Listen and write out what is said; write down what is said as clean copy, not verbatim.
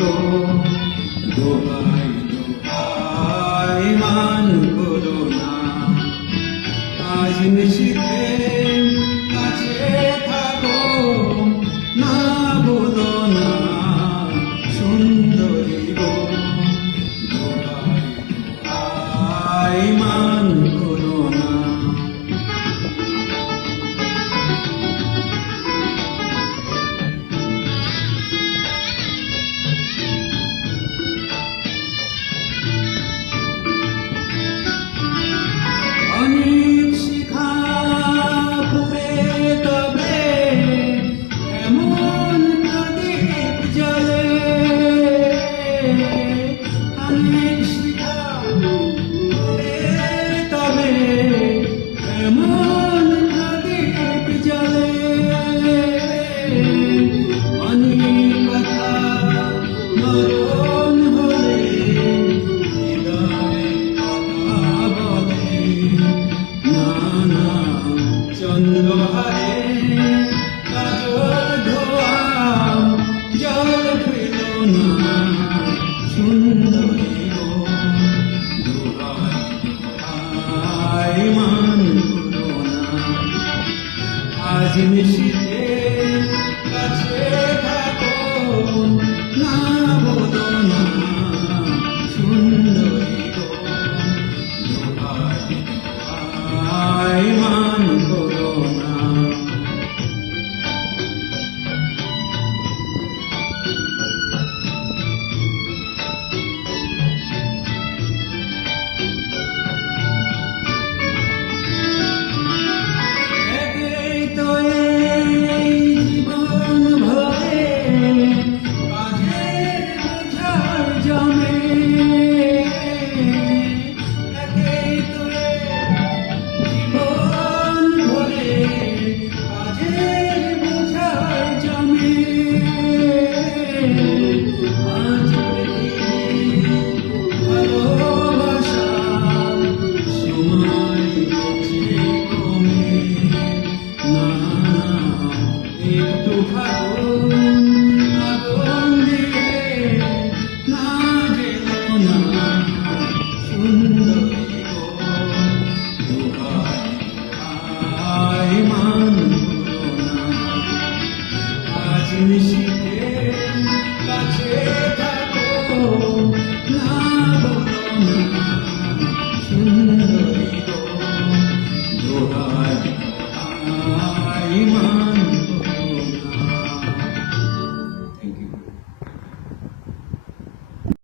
গো দোহাই দোহাই মান করো না আজ নিশিতে কাছে থাকো না বলো না সুন্দরী গো দোহাই দোহাই মান করো না অনেক শিখা পুরে তবে এমন প্রদীপ জ্বলে অনেক শিখা পুরে তবে এমন প্রদীপ জ্বলে অনেক কথা মরণ হলে হৃদয়ে কথা বলে চন্দ্রহারে কাজল ধোয়া জল ফেল না সুন্দরী গো দোহাই দোহাই মান করো না আজ নিশিতে কাছে থাকো না বলো না সুন্দরী গো দোহাই দোহাই মান করো না একেই তো এই জীবন ভরে কাজের বোঝার জমে একেই তো জীবন ভরে কাজের বোঝার জমে আজ পৃথিবী ভালোবাসা সময় গেছে কমে না একটু ফাগুন আগুন দিয়ে না গেল না সুন্দরী গো দোহাই দোহাই মান করো না আজ নিশিতে